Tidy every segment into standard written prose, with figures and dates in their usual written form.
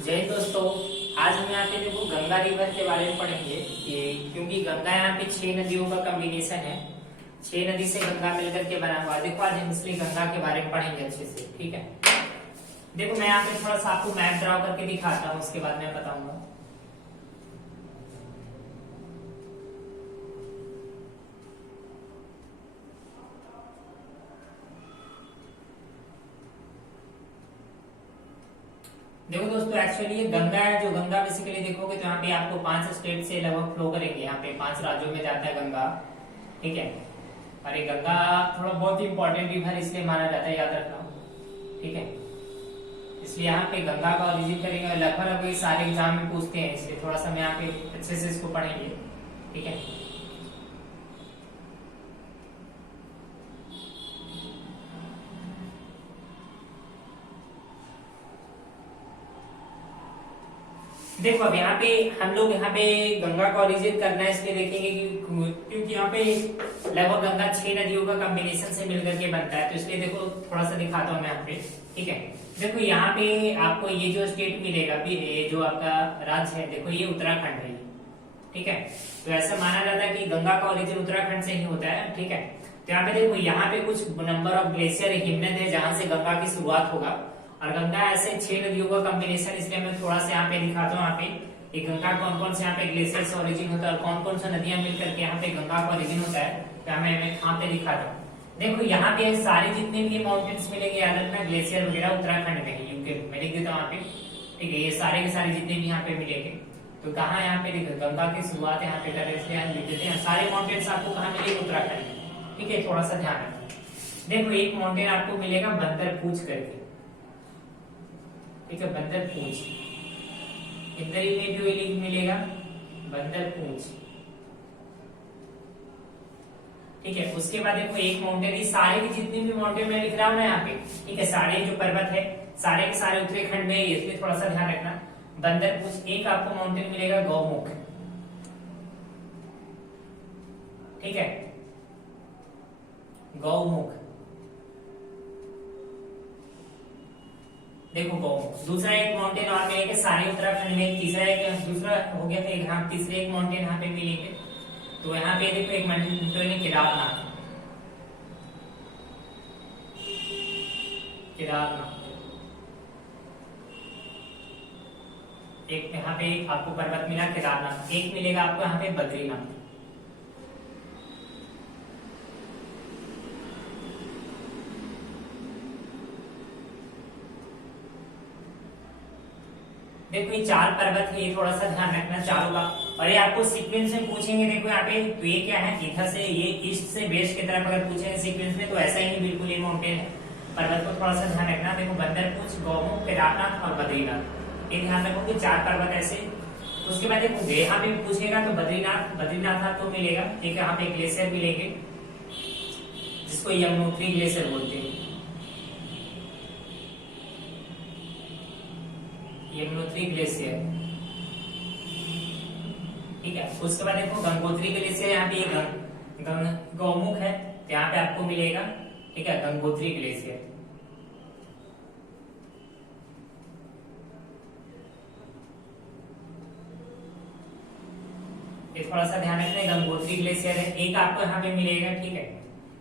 जय हिंद दोस्तों। आज हम यहाँ पे देखो गंगा रिवर के बारे में पढ़ेंगे कि क्योंकि गंगा यहाँ पे 6 नदियों का कॉम्बिनेशन है। 6 नदी से गंगा मिलकर के बना हुआ है। देखो आज हम इसलिए गंगा के बारे में पढ़ेंगे अच्छे से, ठीक है। देखो मैं यहाँ पे थोड़ा सा आपको मैप ड्रॉ करके दिखाता हूँ, उसके बाद मैं बताऊंगा। देखो दोस्तों, एक्चुअली ये गंगा है। जो गंगा बेसिकली देखोगे तो यहाँ पे आपको 5 स्टेट से लगभग फ्लो करेंगे। यहाँ पे 5 राज्यों में जाता है गंगा, ठीक है। और ये गंगा थोड़ा बहुत इंपॉर्टेंट रिवर इसलिए माना जाता है, याद रखना, ठीक है। इसलिए यहाँ पे गंगा का ओरिजिन करेंगे। लगभग ये सारे एग्जाम में पूछते हैं, इसलिए थोड़ा सा मैं यहाँ पे अच्छे से इसको पढ़ेंगे, ठीक है। देखो अब यहाँ पे हम लोग यहाँ पे गंगा का ओरिजिन करना है, इसलिए देखेंगे कि क्योंकि यहाँ पे लगभग गंगा 6 नदियों का कॉम्बिनेशन से मिलकर के बनता है, तो इसलिए देखो थोड़ा सा दिखाता हूँ मैं यहाँ पे, ठीक है। देखो यहाँ पे आपको ये जो स्टेट मिलेगा भी, ये जो आपका राज्य है, देखो ये उत्तराखंड है, ठीक है। तो ऐसा माना जाता है कि गंगा का ओरिजिन उत्तराखंड से ही होता है, ठीक है। तो यहाँ पे देखो यहाँ पे कुछ नंबर ऑफ ग्लेशियर हिमनद है जहां से गंगा की शुरुआत होगा। और गंगा ऐसे 6 नदियों का कॉम्बिनेशन, इसलिए मैं थोड़ा सा यहाँ पे दिखाता हूँ। यहाँ पे ये गंगा कौन कौन से यहाँ पे ग्लेशियर से ओरिजिन होता है और कौन कौन सा नदियां मिलकर के यहाँ पे गंगा का ओरिजिन होता है, तो मैं यहाँ पे दिखाता हूँ। देखो यहाँ पे सारे जितने भी माउंटेन्स मिलेंगे, याद रखना ग्लेशियर वगैरह उत्तराखंड में है, यूके में लिख देता हूँ यहाँ पे, ठीक है। ये सारे के सारे जितने भी यहाँ पे मिलेंगे, तो कहाँ यहाँ पे देखो गंगा की शुरुआत यहाँ पे कर, इसलिए लिख देते हैं। सारे माउंटेन्स आपको कहाँ मिलेंगे? उत्तराखंड में, ठीक है। थोड़ा सा ध्यान रखना। देखो एक माउंटेन आपको मिलेगा बंदरपूछ करके, ठीक है, बंदरपूछ। इंद्री में भी लिंक मिलेगा बंदरपूछ, ठीक है। उसके बाद देखो एक माउंटेन, ये सारे के जितने भी माउंटेन मैं लिख रहा हूँ ना यहाँ पे, ठीक है, सारे जो पर्वत है सारे के सारे उत्तराखंड में, इसलिए थोड़ा सा ध्यान रखना। बंदरपूछ। एक आपको माउंटेन मिलेगा गौमुख, ठीक है, गौमुख। देखो गौमुख। दूसरा एक माउंटेन और मिलेंगे सारे उत्तराखंड में। तीसरा एक, दूसरा हो गया था यहाँ, तीसरे एक माउंटेन यहाँ पे मिलेंगे। तो यहाँ पे देखो एक माउंटेन केदारनाथ, केदारनाथ। एक यहाँ पे आपको पर्वत मिला केदारनाथ। एक मिलेगा आपको यहाँ पे बद्रीनाथ, देखो ये 4 पर्वत है, ये थोड़ा सा ध्यान रखना चारों का। और ये आपको सीक्वेंस में पूछेंगे, देखो यहाँ पे, तो ये क्या है, इधर से ये ईस्ट से वेस्ट की तरफ अगर पूछेंगे सीक्वेंस में, तो ऐसा ही बिल्कुल ये माउंटेन है। पर्वत को थोड़ा सा ध्यान रखना। देखो बंदरपूछ, गौमुख, केदारनाथ और बद्रीनाथ, ये ध्यान रखो कि 4 पर्वत ऐसे। उसके बाद देखो यहाँ पे पूछेगा तो बद्रीनाथ, बद्रीनाथ आपको मिलेगा, ठीक है। यहाँ पे ग्लेशियर मिलेंगे जिसको यमुनोत्री ग्लेशियर बोलते हैं, यमुनोत्री ग्लेशियर, ठीक है। उसके बाद देखो गंगोत्री ग्लेशियर, यहाँ पे गौमुख है, तो यहाँ पे आपको मिलेगा, ठीक है, गंगोत्री ग्लेशियर। ये थोड़ा सा ध्यान रखना है, गंगोत्री ग्लेशियर है। एक आपको यहाँ पे मिलेगा, ठीक है।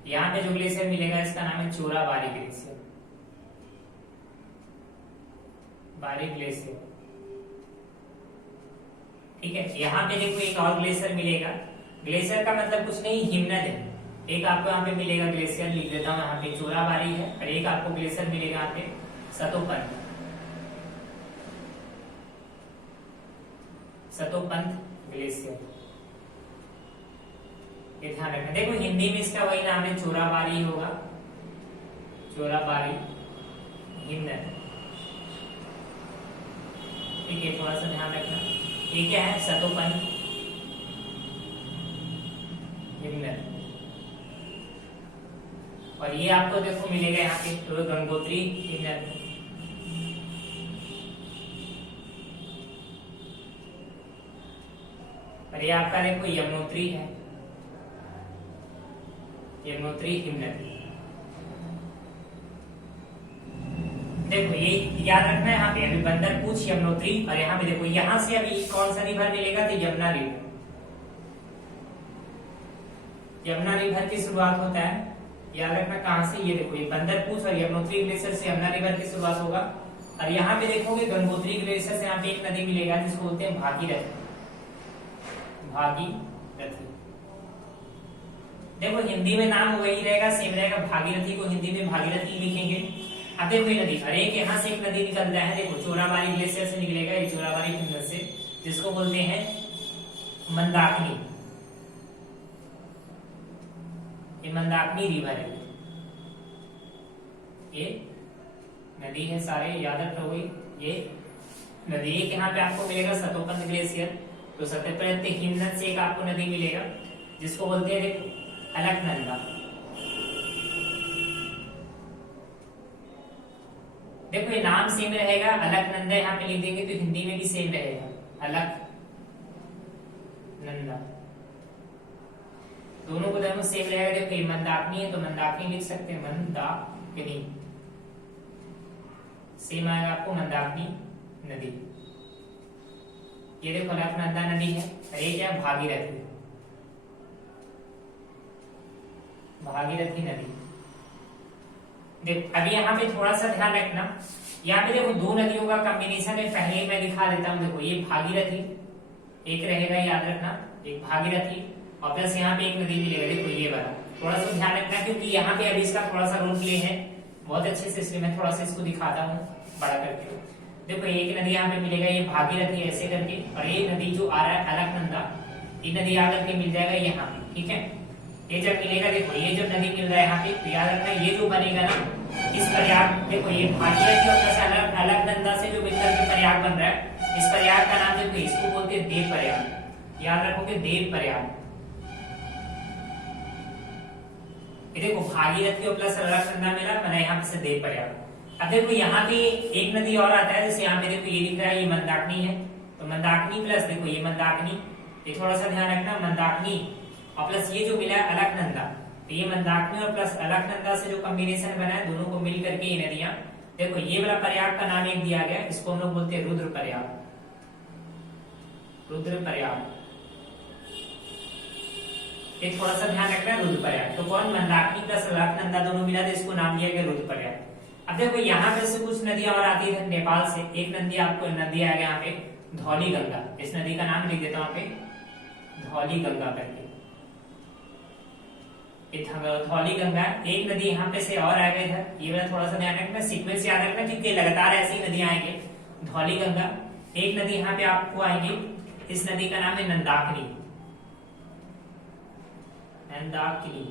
यहाँ पे जो ग्लेशियर मिलेगा इसका नाम है चोराबारी ग्लेशियर, बारी ग्लेशियर, ठीक है। यहाँ पे देखो एक और ग्लेशियर मिलेगा। ग्लेशियर का मतलब कुछ नहीं, हिमनद है। एक आपको यहाँ पे मिलेगा ग्लेशियर, लिख देता हूँ यहाँ पे चोराबारी है। और एक आपको ग्लेशियर मिलेगा यहाँ पे सतोपंथ, सतोपंथ ग्लेशियर, ये ध्यान रखना। देखो हिंदी में इसका वही नाम है, चोराबारी होगा, चोराबारी हिमनद, ठीक है। थोड़ा सा ध्यान रखना। ये क्या है? सतोपंथ हिमनद। और ये आपको देखो मिलेगा यहाँ पे तो गंगोत्री हिमनद। और ये आपका देखो यमुनोत्री है, यमुनोत्री हिमनद। देखो ये याद रखना है, यहाँ पे अभी बंदर पूछ यमुनोत्री, और यहाँ पे देखो यहाँ से अभी कौन सा रिवर मिलेगा, तो यमुना रिवर। यमुना रिवर की शुरुआत होता है, याद रखना कहाँ से, ये देखो ये बंदर पूछ और यमुनोत्री ग्लेशियर से यमुना रिवर की शुरुआत होगा। और यहाँ पे देखोगे गंगोत्री ग्लेशियर से यहाँ पे एक नदी मिलेगा जिसको बोलते हैं भागीरथी। भागीरथी देखो हिंदी में नाम वही रहेगा, सेम रहेगा, भागीरथी को हिंदी में भागीरथी लिखेंगे। अब देखो ये नदी, हर एक यहाँ से एक नदी निकलता है, देखो चोराबाड़ी ग्लेशियर से निकलेगा, ये चोराबाड़ी खंडर से, जिसको बोलते हैं मंदाकिनी। ये मंदाकिनी रिवर है, ये नदी है, सारे याद रखोगे। ये नदी एक यहाँ पे आपको मिलेगा सतोकंद ग्लेशियर, तो सत्यप्रत हिमनद से एक आपको नदी मिलेगा जिसको बोलते हैं देखो अलकनंदा। देखो ये नाम सेम रहेगा, अलकनंदा यहाँ पे लिख देंगे तो हिंदी में भी सेम रहेगा, अलकनंदा, दोनों को दोनों सेम रहेगा। देखो ये मंदाकिनी है तो मंदाकिनी लिख सकते हैं, मंदाकिनी सेम आएगा आपको, मंदाकिनी नदी। ये देखो अलकनंदा नदी है, और ये क्या भागीरथी, भागीरथी नदी। देखो अभी यहाँ पे थोड़ा सा ध्यान रखना, यहाँ पे देखो दो नदियों का कॉम्बिनेशन है, पहले मैं दिखा देता हूँ। देखो ये भागीरथी एक रहेगा, याद रखना, एक भागीरथी, और प्लस यहाँ पे एक नदी मिलेगा, देखो ये वाला। थोड़ा सा ध्यान रखना क्योंकि यहाँ पे अभी इसका थोड़ा सा रोल प्ले है बहुत अच्छे से, इसलिए मैं थोड़ा सा इसको दिखाता हूँ बड़ा करके। देखो एक नदी यहाँ पे मिलेगा, ये भागीरथी ऐसे करके, और ये नदी जो आ रहा है अलकनंदा, ये नदी आकर के मिल जाएगा यहाँ पे, ठीक है। ये जब मिलेगा, देखो ये जब नदी मिल रहा है यहाँ पे, तो याद रखना ये जो बनेगा ना इस प्रयाग, देखो ये भागीरथी और अलकनंदा से जो मिलकर के प्रयाग बन रहा है, इस प्रयाग का नाम देखो इसको बोलते हैं देव प्रयाग, याद रखोगे देव प्रयाग। ये देखो भागीरथी और प्लस अलकनंदा मिला, बना यहाँ पे से देव प्रयाग। अब देखो यहाँ पे एक नदी और आता है, जैसे यहाँ पे देखो ये लिख रहा है, ये मंदाकिनी है, तो मंदाकिनी प्लस देखो ये मंदाकिनी, ये थोड़ा सा ध्यान रखना, मंदाकिनी और प्लस ये जो मिला है अलकनंदा, तो ये मंदाकिनी और प्लस अलकनंदा से जो कॉम्बिनेशन बना है, दोनों को मिल करके ये नदियां, देखो ये वाला प्रयाग का नाम एक दिया गया, इसको हम लोग बोलते हैं रुद्र प्रयाग, रुद्र प्रयाग। ये थोड़ा सा ध्यान रखना है, रुद्र प्रयाग। तो कौन, मंदाकिनी प्लस अलकनंदा दोनों मिला तो इसको नाम दिया गया रुद्र प्रयाग। अब देखो यहाँ पे से कुछ नदियां और आती है नेपाल से, एक नदी आपको नदी आ गया यहाँ पे धौली गंगा, इस नदी का नाम लिख देता हूँ यहाँ पे धौली गंगा करके, धौली गंगा। एक नदी यहाँ पे से और आएगा इधर, ये वाला थोड़ा सा ध्यान रखना, सीक्वेंस याद रखना क्योंकि लगातार ऐसी नदियां आएंगे। धौली गंगा, एक नदी यहाँ पे आपको आएगी, इस नदी का नाम है नंदाकिनी, नंदाकिनी,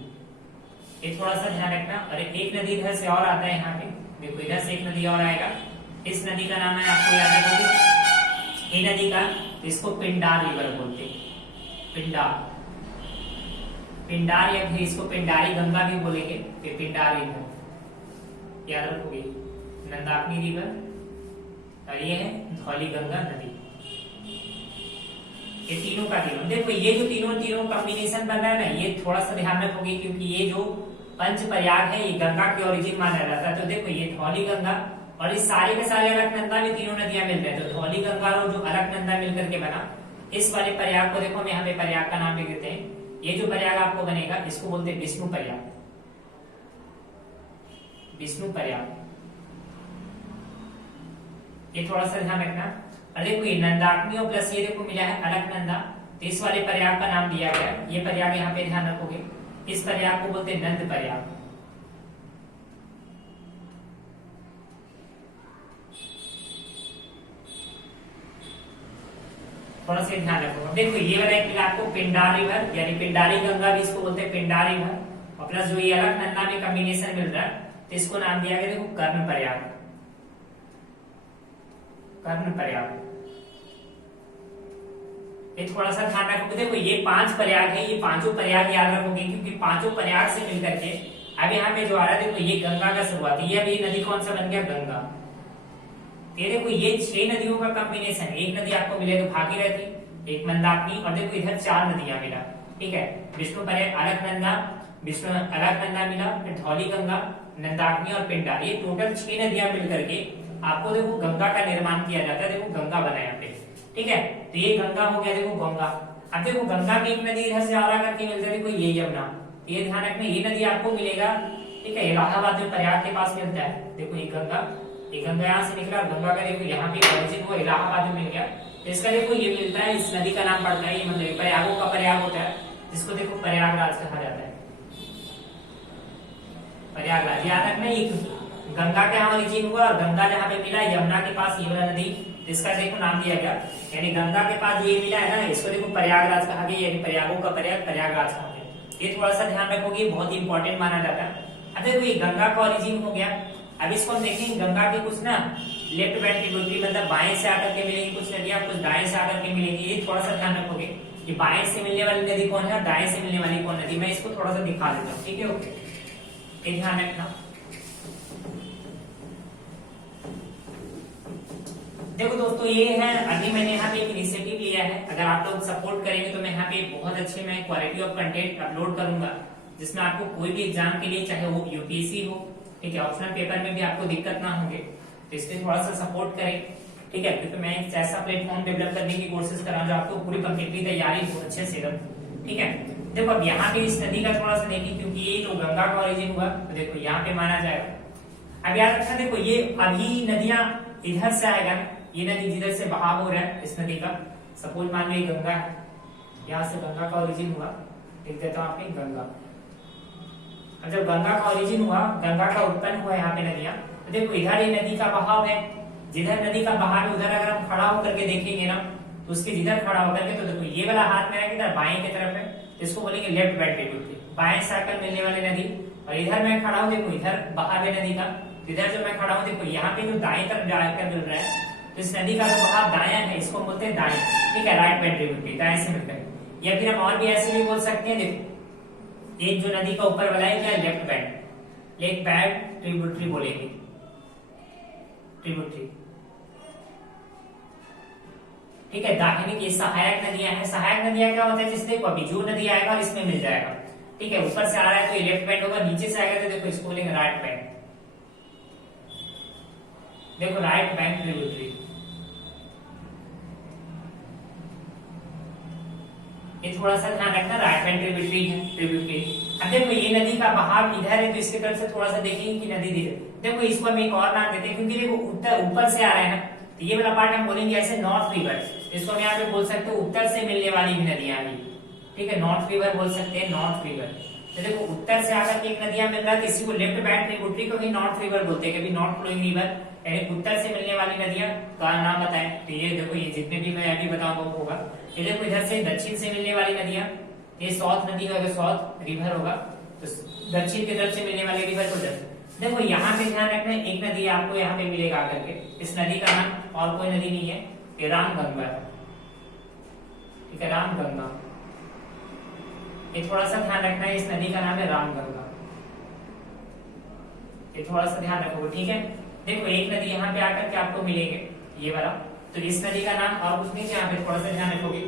ये थोड़ा सा ध्यान रखना। और एक नदी इधर से और आता है यहाँ पे, देखो इधर से एक नदी और आएगा, इस नदी का नाम है आपको याद रखोगे, ये नदी का इसको पिंडार रिवर बोलते हैं, पिंडार, पिंडार या फिर इसको पिंडारी गंगा भी बोलेंगे, फिर पिंडार रिवर याद रखोगे, नंदाकिनी रिवर, और ये है धौली गंगा नदी। ये तीनों का तीनों, देखो ये जो तीनों कॉम्बिनेशन बन रहा है ना, ये थोड़ा सा ध्यान रखोगे क्योंकि ये जो पंच प्रयाग है ये गंगा की ओरिजिन माना जाता है। तो देखो ये धौली गंगा और इस सारे के सारे अलकनंदा में तीनों नदियां मिल रहे हैं, तो धौली गंगा और जो अलकनंदा मिलकर के बना इस वाले प्रयाग को देखो हम यहाँ पे प्रयाग का नाम लिख देते हैं। ये जो प्रयाग आपको बनेगा इसको बोलते हैं विष्णु प्रयाग, विष्णु प्रयाग। ये थोड़ा सा ध्यान रखना। और देखो ये नंदाकिनी और प्लस ये देखो मिला है अलकनंदा, तो इस वाले प्रयाग का नाम दिया गया, ये प्रयाग यहाँ पे ध्यान रखोगे, इस प्रयाग को बोलते हैं नंद प्रयाग। थोड़ा सा ध्यान रखो। देखो ये वाला एक मिला आपको पिंडार रिवर, यानी पिंडारी गंगा भी इसको बोलते हैं पिंडार रिवर, और प्लस जो ये अलकनंदा में कॉम्बिनेशन मिल रहा है तो इसको नाम दिया गया देखो कर्ण प्रयाग, कर्ण प्रयाग। ये थोड़ा सा ध्यान रखोगे। देखो ये 5 प्रयाग है, ये पांचों प्रयाग याद रखोगे क्योंकि पांचों प्रयाग से मिलकर के अब यहाँ पे जो आ रहा है देखो ये गंगा का शुरुआत, ये अभी नदी कौन सा बन गया, गंगा। ये देखो ये 6 नदियों का कॉम्बिनेशन, एक नदी आपको मिलेगा भागीरथी, एक मंदाकिनी, और देखो इधर 4 नदियां मिला, ठीक है, विष्णु प्रयाग, अलकनंदा, विष्णु अलकनंदा मिला, फिर धौली गंगा, नंदाग्नि और पिंडार, ये टोटल 6 नदियां मिलकर के आपको देखो गंगा का निर्माण किया जाता है। देखो गंगा बना यहाँ पे, ठीक है। तो ये गंगा हो गया, देखो गंगा। अब देखो गंगा की एक नदी इधर से आ रहा करके मिलता है, देखो ये यमुना। ये ध्यान रखना, ये नदी आपको मिलेगा, ठीक है, इलाहाबाद में प्रयाग के पास मिलता है। देखो ये गंगा यहाँ से निकला, गंगा का देखो यहाँ पे ऑरिजिन हुआ, इलाहाबाद में मिल गया। तो इसका देखो ये मिलता है, इस नदी का नाम पड़ता है, ये मतलब प्रयागों का प्रयाग होता है, जिसको देखो प्रयागराज कहा जाता है। प्रयागराज याद रखना, ये गंगा के यहाँ ऑरिजिन हुआ और गंगा जहाँ पे मिला यमुना के पास, ये वाला नदी, इसका देखो नाम दिया गया। यानी गंगा के पास ये मिला है ना, इसको देखो प्रयागराज कहा गया, यानी प्रयागों का प्रयाग प्रयागराज कहा गया। ये थोड़ा सा ध्यान रखोगे, बहुत इंपॉर्टेंट माना जाता है। अब देखो ये गंगा का ऑरिजिन हो गया। अब इसको हम देखेंगे, गंगा के कुछ ना लेफ्ट बैंक ट्रिब्यूटरी, मतलब बाएं से आकर के मिलेंगी कुछ नदियां, कुछ दाएं से आकर के मिलेंगी। ये थोड़ा सा ध्यान रखोगे कि बाएं से मिलने वाली नदी कौन है और दाएं से मिलने वाली कौन नदी। मैं इसको थोड़ा सा दिखा देता हूँ, ठीक है, ओके, ये ध्यान रखना। देखो दोस्तों, ये है, अभी मैंने यहाँ पे एक इनिशिएटिव लिया है। अगर आप लोग सपोर्ट करेंगे तो मैं यहाँ पे बहुत अच्छे मैं क्वालिटी ऑफ कंटेंट अपलोड करूंगा, जिसमें आपको कोई भी एग्जाम के लिए, चाहे वो यूपीएससी हो, ठीक है, ऑप्शनल पेपर में भी आपको दिक्कत ना होंगे। तो इसलिए थोड़ा सा सपोर्ट करें, ठीक है, क्योंकि मैं एक ऐसा प्लेटफॉर्म डेवलप करने की कोशिश कर रहा हूँ जो आपको पूरी कंप्लीटली तैयारी हो अच्छे से एकदम, ठीक है। देखो अब यहाँ पे इस नदी का थोड़ा सा देखिए, क्योंकि ये तो गंगा का ऑरिजिन हुआ, तो देखो यहाँ पे माना जाएगा। अब याद रखना, देखो ये अभी नदियां इधर से आएगा, ये नदी जिधर से बहाव हो रहा है इस नदी का, सपोज मान लो ये गंगा है, यहाँ से गंगा का ओरिजिन हुआ, लिख देता हूँ आपके गंगा। अब जब गंगा का ओरिजिन हुआ, गंगा का उत्पन्न हुआ यहाँ पे नदियां, तो देखो इधर ये नदी का बहाव है, जिधर नदी का बहाव है उधर अगर हम खड़ा होकर के देखेंगे ना, तो उसके जिधर खड़ा होकर के, तो देखो ये वाला हाथ में आएगा बाएं की तरफ है, तो इसको बोलेंगे लेफ्ट बैंक ट्रिब्यूटरी, बाएं से आकर मिलने वाली नदी। और इधर मैं खड़ा हूँ, देखो इधर बहाव है नदी का, इधर जो मैं खड़ा हूँ, देखो यहाँ पे जो दाएं तरफ जाकर मिल रहा है, तो इस नदी का जो बहाव दायां है, इसको बोलते हैं दाएं, ठीक है, राइट बैंक ट्रिब्यूटरी, दाएं से मिलकर। या फिर हम और भी ऐसे भी बोल सकते हैं, देखो एक जो नदी का ऊपर वाला है क्या, लेफ्ट बैंक ट्रिब्यूटरी बोलेंगे, ट्रिब्यूटरी, ठीक है। दाहिनी ये सहायक नदियां हैं। सहायक नदियां क्या होता है, जिससे अभी जो नदी आएगा और इसमें मिल जाएगा, ठीक है, ऊपर से आ रहा है तो ये लेफ्ट बैंक होगा, नीचे से आएगा तो देखो इसको बोलेंगे राइट बैंक, देखो राइट बैंक ट्रिब्यूटरी। ये थोड़ा सा ध्यान रखना, राइट बैंक ट्रिब्यूटरी है, ट्रिब्यूटरी। अब देखो ये नदी का बहाव इधर है, तो इसकी तरफ से थोड़ा सा देखेंगे कि नदी धीरे, देखो इसको हम एक और नाम देते हैं, क्योंकि देखो उत्तर ऊपर से आ रहा है ना, तो ये वाला पार्ट हम बोलेंगे ऐसे नॉर्थ रिवर, इसको हम यहाँ पे बोल सकते हो उत्तर से मिलने वाली भी नदियां भी, ठीक है, नॉर्थ रिवर बोल सकते हैं, नॉर्थ रिवर। तो देखो उत्तर से आकर के एक नदियां मिल रहा है, इसी को लेफ्ट बैंक ट्रिब्यूटरी को भी नॉर्थ रिवर बोलते हैं, कभी नॉर्थ फ्लोइंग रिवर, यानी उत्तर से मिलने वाली नदियां का नाम बताएं। तो ये देखो, ये जितने भी मैं अभी बताऊंगा होगा, ये देखो इधर से दक्षिण से मिलने वाली नदियां, ये साउथ नदी होगा, साउथ रिवर होगा, तो दक्षिण की तरफ से मिलने वाली रिवर को देखो यहाँ पे ध्यान रखना, एक नदी आपको यहाँ पे मिलेगा आकर के, इस नदी का नाम और कोई नदी नहीं है, ये रामगंगा है, ठीक है, रामगंगा। ये थोड़ा सा ध्यान रखना है, इस नदी का नाम है रामगंगा, ये थोड़ा सा ध्यान रखोगे, ठीक है। देखो एक नदी यहाँ पे आकर के आपको मिलेंगे, ये वाला, तो इस नदी का नाम और कुछ नहीं, यहाँ पे थोड़ा सा ध्यान रखोगे,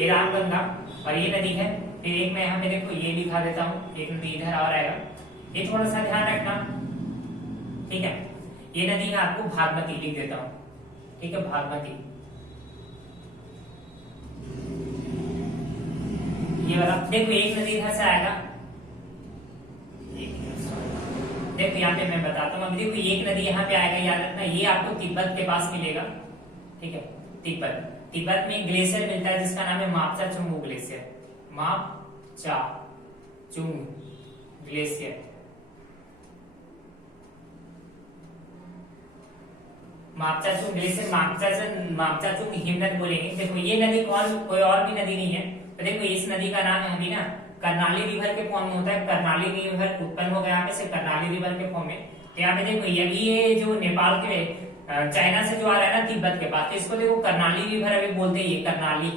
ये रामगंगा और ये नदी है। फिर एक मैं यहाँ पे देखो ये दिखा देता हूँ, एक नदी इधर और आएगा, ये थोड़ा सा ध्यान रखना, ठीक है। ये नदी है आपको भागमती, लिख देता हूँ, ठीक है, भागमती, ये वाला। देखो एक नदी इधर से आएगा, देखो यहाँ पे मैं बताता हूँ, अभी देखो एक नदी यहाँ पे आएगा, याद रखना, ये आपको तिब्बत के पास मिलेगा, ठीक है, तिब्बत में ग्लेशियर मिलता है जिसका नाम है मापचा चुंगू ग्लेशियर, मापचा चुंग ग्लेशियर, मापचाचुंग ग्लेशियर, मापचाचुंग हिमनद बोलेंगे। देखो ये नदी कोई और भी नदी नहीं है, तो देखो इस नदी का नाम है अभी ना कर्नाली रिवर के फॉर्म में होता है, कर्नाली रिवर उत्पन्न हो गया यहाँ पे से कर्नाली रिवर के फॉर्म में। तो यहाँ पे देखो ये जो नेपाल के चाइना से जो आ रहा है ना तिब्बत के पास, तो इसको देखो कर्नाली रिवर अभी बोलते हैं, ये कर्नाली,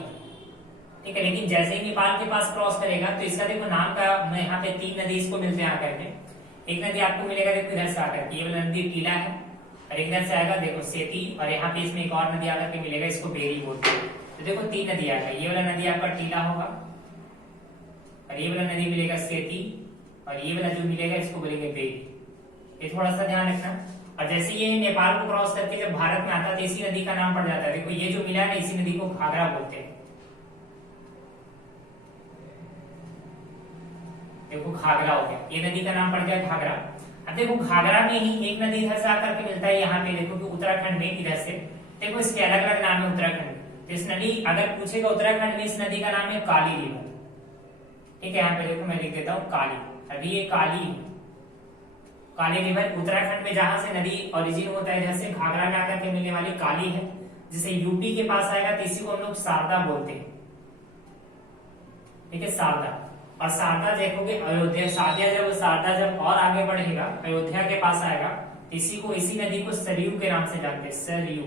ठीक है। लेकिन जैसे ही नेपाल के पास क्रॉस करेगा तो इसका देखो नाम का, मैं यहाँ पे 3 नदी इसको मिलते हैं आकर के। एक नदी आपको मिलेगा देखो इधर से आकर के, ये वाला नदी टीला है, और एक इधर से आएगा देखो सेती, और यहाँ पे इसमें एक और नदी आकर के मिलेगा, इसको बेरी बोलते हैं। तो देखो 3 नदी आएगा, ये वाला नदी आपका टीला होगा, और ये वाला नदी मिलेगा सेती, और ये वाला जो मिलेगा इसको बोलेंगे बेरी। ये थोड़ा सा ध्यान रखना। और जैसे ये नेपाल को क्रॉस करके जब भारत में आता है तो इसी नदी का नाम पड़ जाता है। देखो ये जो मिला है इसी नदी को घाघरा बोलते हैं। देखो घाघरा हो गया, ये नदी का नाम पड़ गया घाघरा। अब देखो घाघरा में ही एक नदी इधर से आकर के मिलता है यहाँ पे, देखो कि उत्तराखंड में इधर से। देखो इसके अलग अलग नाम है उत्तराखंड। तो इस नदी अगर पूछेगा उत्तराखंड में इस नदी का नाम है काली रिवर। ठीक है, यहाँ पे देखो मैं लिख देता हूँ काली। अभी ये काली रिवर उत्तराखंड में जहां से नदी ओरिजिन होता है, इधर से घाघरा में आकर के मिलने वाली काली है, जिसे यूपी के पास आएगा तो इसी को हम लोग शारदा बोलते हैं। ठीक है, शारदा। और शारदा देखोगे अयोध्या, शारदा जब और आगे बढ़ेगा अयोध्या के पास आएगा, इसी नदी को सरयू के नाम से जानते हैं, सरयू।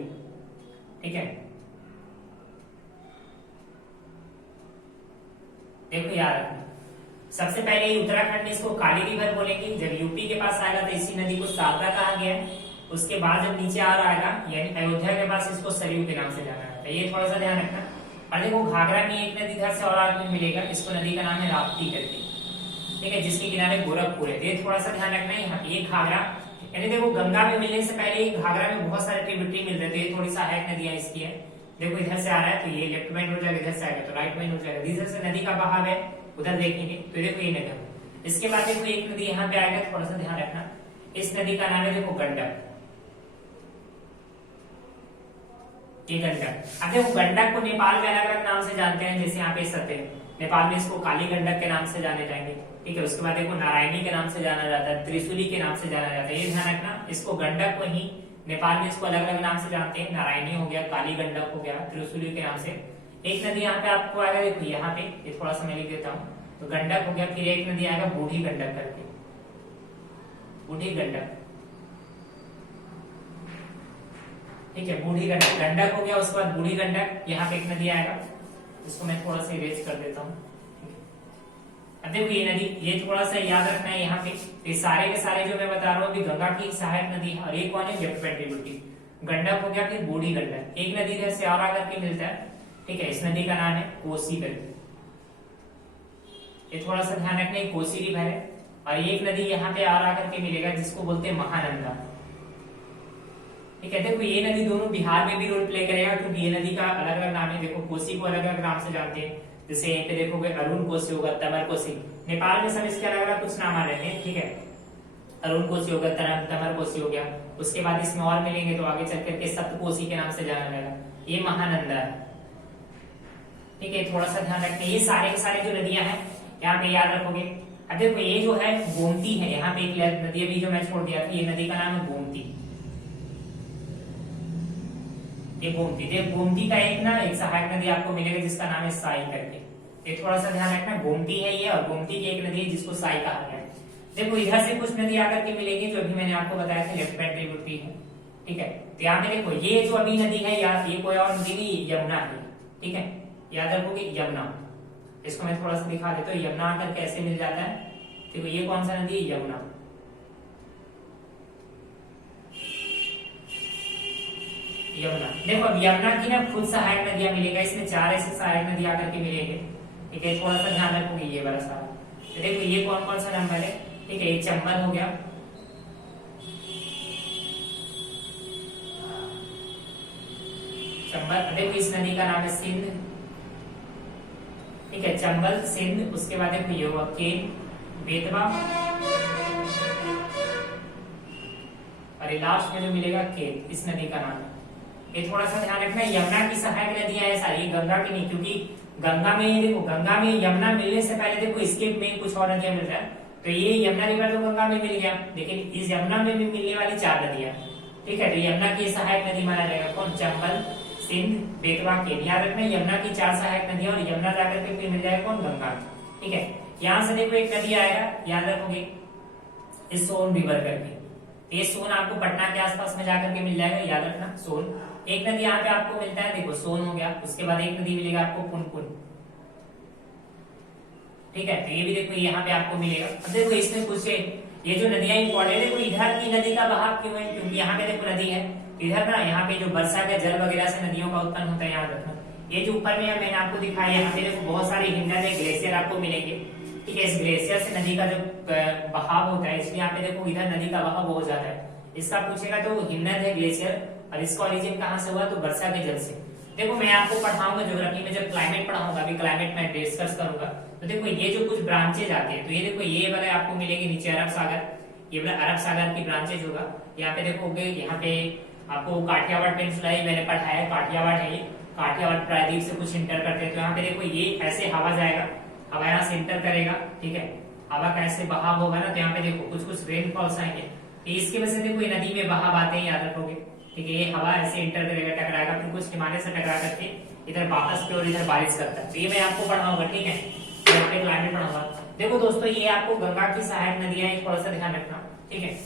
ठीक है, देखो यार सबसे पहले उत्तराखंड में इसको काली रिवर बोलेंगे, जब यूपी के पास आएगा तो इसी नदी को शारदा कहा गया है। उसके बाद जब नीचे आ रहा आएगा यानी अयोध्या के पास इसको सरयू के नाम से जाना जाता है। ये थोड़ा सा ध्यान रखना। और देखो घाघरा में एक नदी इधर से और आगे मिलेगा, इसको नदी का नाम है राप्ती करके। ठीक है, जिसके किनारे गोरखपुर है। ये थोड़ा सा ध्यान रखना है। यहाँ ये घाघरा यानी देखो गंगा में मिलने से पहले घाघरा में बहुत सारे ट्रिब्यूटरी मिलते थे। थोड़ी सहायक नदियां इसकी है। देखो इधर से आ रहा है तो ये लेफ्ट में हो जाएगा, इधर से आएगा तो राइट में हो जाएगा। इधर से नदी का बहाव है, उधर देखेंगे तो देखो ये नदी। इसके बाद देखो एक नदी यहाँ पे आएगा, थोड़ा सा ध्यान रखना। इस नदी का नाम है देखो गंडक। ये गंडक। अब देखो गंडक को नेपाल में अलग अलग नाम से जानते हैं, जैसे यहाँ पे सत्य नेपाल में इसको काली गंडक के नाम से जाने जाएंगे। ठीक है, उसके बाद देखो नारायणी के नाम से जाना जाता है, त्रिशूली के नाम से जाना जाता है। ये ध्यान रखना। इसको गंडक को ही नेपाल में इसको अलग अलग नाम से जानते हैं, नारायणी हो गया, काली गंडक हो गया, त्रिशूली के नाम से। एक नदी यहाँ पे आपको आएगा, देखो यहाँ पे ये थोड़ा सा मैं लिख देता हूँ, तो गंडक हो गया। फिर एक नदी आएगा बूढ़ी गंडक करके, बूढ़ी गंडक। ठीक है, बूढ़ी गंडक, गंडक हो गया। उसके बाद बूढ़ी गंडक, यहाँ पे एक नदी आएगा, इसको मैं थोड़ा सा इरेज कर देता हूँ। अब देखो ये नदी, ये थोड़ा सा याद रखना है यहाँ पे। ये सारे के सारे जो मैं बता रहा हूँ अभी गंगा की सहायक नदी है। और एक कौन है, लेफ्ट ट्रिब्यूटरी। गंडक हो गया, फिर बूढ़ी गंडक। एक नदी इधर से और आकर के मिलता है। ठीक है, इस नदी का नाम है कोसी करके। ये थोड़ा सा ध्यान रखना, कोसी रिवर है। और एक नदी यहाँ पे और आकर के मिलेगा जिसको बोलते हैं महानंदा। ठीक है, देखो ये नदी दोनों बिहार में भी रोल प्ले करेगा, क्योंकि ये नदी का अलग अलग नाम है। देखो कोसी को अलग अलग नाम से जानते हैं, जैसे यहाँ पे देखोगे अरुण कोसी होगा, तमर कोसी। नेपाल में सब इसके अलग अलग कुछ नाम आ रहे हैं। ठीक है, अरुण कोसी होगा, तमर कोसी हो गया। उसके बाद इसमें और मिलेंगे तो आगे चल करके सप्तकोसी के नाम से जाना जाएगा। ये महानंदा है। ठीक है, थोड़ा सा ध्यान रखते हैं। ये सारे के सारे जो नदियां हैं यहाँ पे याद रखोगे। अब देखो ये जो है गोमती है, यहाँ पे एक नदी अभी जो मैं छोड़ दिया था, ये नदी का नाम है गोमती। ये गोमती, देखो गोमती का एक सहायक नदी आपको मिलेगा जिसका नाम है साई करके। ये थोड़ा सा ध्यान रखना, गोमती है ये, और गोमती की एक नदी है जिसको साई कहा गया है। देखो इधर से कुछ नदी आकर के मिलेगी जो अभी मैंने आपको बताया था, लेफ्ट हैंड ट्रिब्यूटरी है। ठीक है, तो यहाँ पे देखो ये जो अभी नदी है यार, ये कोई और नदी नहीं, यमुना है। ठीक है, याद रखोगे यमुना। इसको मैं थोड़ा सा दिखा देता हूँ, यमुना आकर कैसे मिल जाता है। देखो ये कौन सा नदी है, यमुना। यमुना, देखो अब यमुना की ना खुद सहायक नदियां मिलेगा, इसमें 4 ऐसे सहायक नदी आकर के मिलेंगे। ठीक है, थोड़ा सा ध्यान रखोगे ये वाला सारा। तो देखो ये कौन कौन सा नंबर है। ठीक है, ये चंबल हो गया, चंबल। देखो इस नदी का नाम है सिंध। ठीक है, चंबल, सिंध। उसके बाद देखो ये हुआ केन, बेतवा, और ये लास्ट में जो मिलेगा केन, इस नदी का नाम है। ये थोड़ा सा ध्यान रखना, यमुना की सहायक नदियां है सारी, गंगा की नहीं। क्योंकि गंगा में देखो, गंगा में यमुना मिलने से पहले देखो इसके में कुछ और नदियां मिल रहा है। तो ये यमुना रिवर तो गंगा में मिल गया, लेकिन इस यमुना में भी मिलने वाली 4 नदियां। ठीक है, तो यमुना की सहायक नदी माना जाएगा कौन, चंबल, सिंध, बेतवा, केन। याद रखना यमुना की 4 सहायक नदियां, और यमुना जाकर के फिर मिल जाएगा कौन, गंगा। ठीक है, यहाँ से देखो एक नदी आएगा, याद रखोगे इस सोन रिवर करके। ये सोन आपको पटना के आसपास में जाकर के मिल जाएगा, याद रखना सोन। एक नदी यहाँ पे आपको मिलता है, देखो सोन हो गया। उसके बाद एक नदी मिलेगा आपको पुनपुन। ठीक है, तो ये भी देखो यहाँ पे आपको मिलेगा। अब देखो इसमें कुछ ये जो नदियां इंपॉर्टेंट है, देखो इधर की नदी का बहाव क्यों है, क्योंकि यहाँ पे देखो नदी है इधर ना, यहाँ पे जो वर्षा का जल वगैरह से नदियों का उत्पन्न होता है, याद रखना। ये जो ऊपर में मैंने आपको दिखाया, यहाँ पे देखो बहुत सारे हिंडन ग्लेशियर आपको मिलेंगे। ठीक है। इस ग्लेशियर से नदी का जो बहाव होता है, इसलिए यहाँ पे देखो इधर नदी का बहाव बहुत ज्यादा है। इसका पूछेगा तो हिमनद है ग्लेशियर, और इसका ओरिजिन कहाँ से हुआ, तो वर्षा के जल से। देखो मैं आपको पढ़ाऊंगा ज्योग्राफी में, जब क्लाइमेट पढ़ाऊंगा, अभी क्लाइमेट में डिस्कस करूंगा, तो देखो ये जो कुछ ब्रांचेज आते हैं, तो ये देखो ये वाले आपको मिलेंगे नीचे अरब सागर, ये वाला अरब सागर की ब्रांचेज होगा। यहाँ पे देखोगे, यहाँ पे आपको काठियावाड़ पेनिनसुला ही मैंने पढ़ाया है, काठियावाड़ है ये, काठियावाड़ प्रायद्वीप से कुछ इंटर करते हैं। तो यहाँ पे देखो ये ऐसे हवा जाएगा, हवा यहाँ से इंटर करेगा, ठीक है, हवा का ऐसे बहाव होगा ना, तो यहाँ पे देखो कुछ कुछ रेनफॉल्स आएंगे, तो इसकी वजह से देखो ये नदी में बहाव आते हैं, याद रखोगे, ठीक है। ये हवा ऐसे इंटर करेगा, टकराएगा, फिर कुछ हिमालय से टकरा करके इधर वापस की और इधर बारिश करता है। तो ये मैं आपको पढ़ाऊंगा, ठीक है, यहाँ पे क्लाइमेट पढ़ाऊंगा। देखो दोस्तों, ये आपको गंगा की सहायक नदियां, थोड़ा सा ध्यान रखना, ठीक है।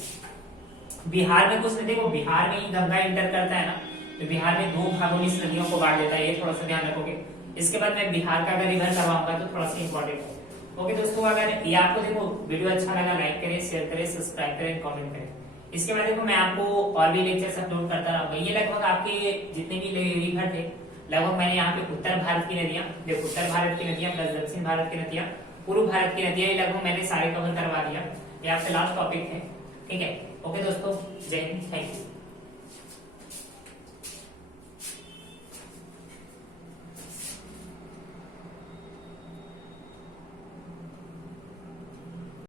बिहार में कुछ देखो, बिहार में ही गंगा इंटर करता है ना, तो बिहार में दो भागों में इस नदियों को बांट देता है, ये थोड़ा सा ध्यान रखोगे। इसके बाद मैं बिहार का अगर रिवर करवाऊंगा तो थोड़ा सा इंपॉर्टेंट है। ओके दोस्तों, अगर ये आपको देखो वीडियो अच्छा लगा, लाइक करें, शेयर करें, सब्सक्राइब करें, कमेंट करें। इसके बाद देखो मैं आपको और भी लेक्चर्स अपलोड करता रहूंगा। ये लगभग आपके जितने भी रिवर थे, लगभग मैंने यहाँ पे उत्तर भारत की नदियां, देखो उत्तर भारत की नदियां प्लस दक्षिण भारत की नदियां, पूर्व भारत की नदियां, ये लगभग मैंने सारे कवर करवा दिया। ये आपसे लास्ट टॉपिक है, ठीक है। ओके दोस्तों, जय हिंद, थैंक यू।